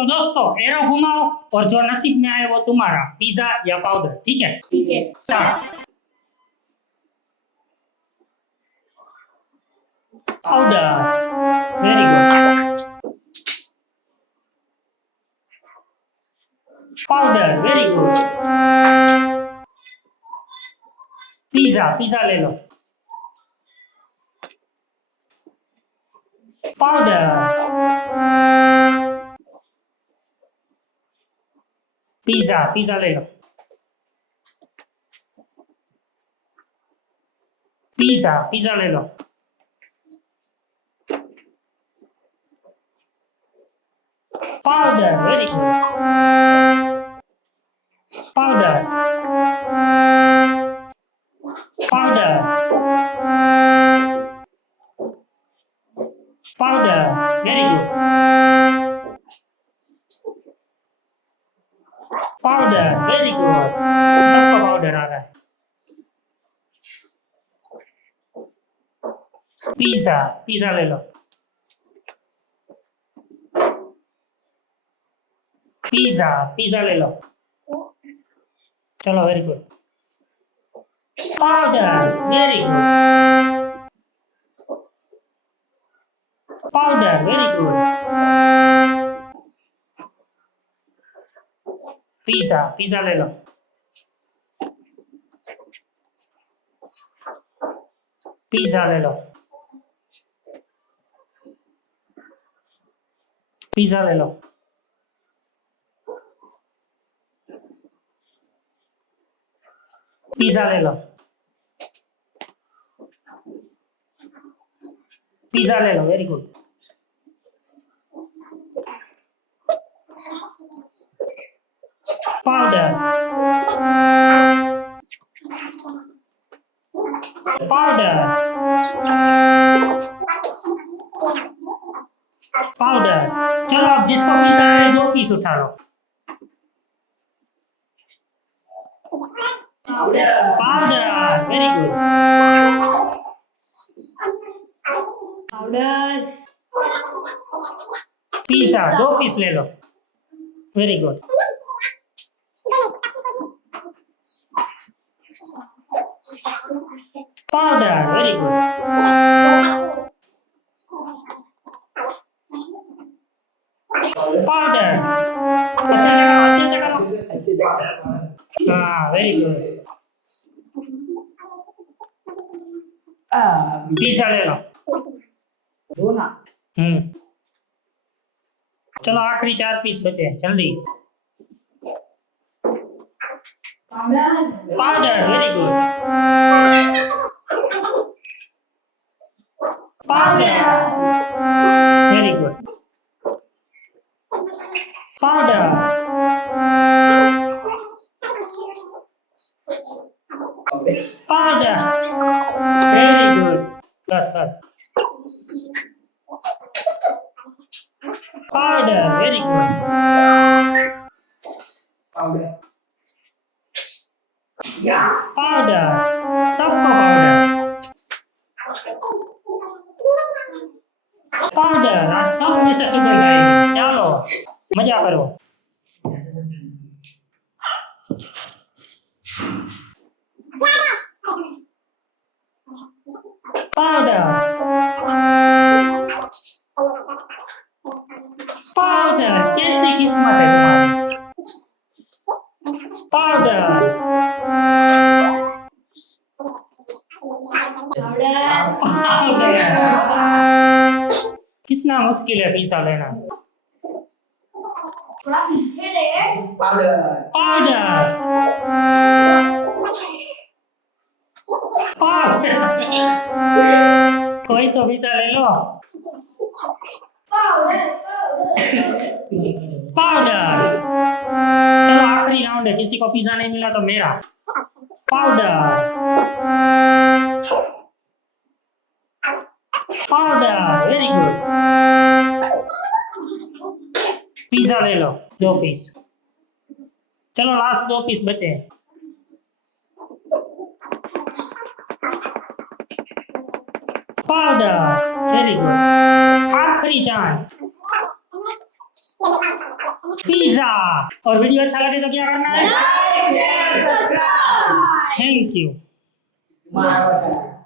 तो दोस्तों एरो घुमाओ और जो नसीब में आए वो तुम्हारा, पिज्जा या पाउडर। ठीक है? ठीक है। Start. Powder, very good. Powder, very good. Pizza, pizza ले लो। पाउडर, पिज्जा, पिज्जा ले लो। पिज्जा, पिज्जा ले लो। Powder, very good. Powder, powder, powder, very good. Powder, very good. सबको पाउडर आ रहा है। पिज्जा, पिज्जा ले लो। पिज्जा, पिज्जा ले लो। चलो, very good. Powder, very good. Powder, very good. Pizza, pizza ले लो। पिज्जा ले लो। पिज्जा ले लो। पिज्जा ले लो। पिज्जा ले लो, very good. Powder, powder, powder. चलो अब जिसको पीसा है 2 पीस उठा लो। Powder, very good. Powder, pizza 2 piece ले लो, very good. Powder, very good. Powder, अच्छे से करो। हाँ, वेरी गुड। पिज्जा ले लो। दो ना। चलो आखिरी 4 पीस बचे हैं, जल्दी। Powder, powder, very good. Powder, very good. Powder, powder, very good. बस बस। Powder, very good. Powder, powder, सबको पाउडर। पाउडर, आज सब में से सुगंध आएगी। चलो मजा करो। पाउडर, पाउडर, कैसी किस्मत है तुम्हारी। पाउडर, पाउडर, कितना मुश्किल है पिज्जा लेना। थोड़ा पीछे दे। पाउडर, पाउडर, पाउडर, कोई तो पिज्जा ले लो। Powder, powder. चलो आखिरी राउंड है, किसी को पिज्जा नहीं मिला तो मेरा। Powder, powder, very good. Pizza ले लो 2 पीस। चलो लास्ट 2 पीस बचे हैं। Powder, very good. आखिरी चांस। पिज्जा। और वीडियो अच्छा लगे तो क्या करना है? Like share subscribe thank you. मारो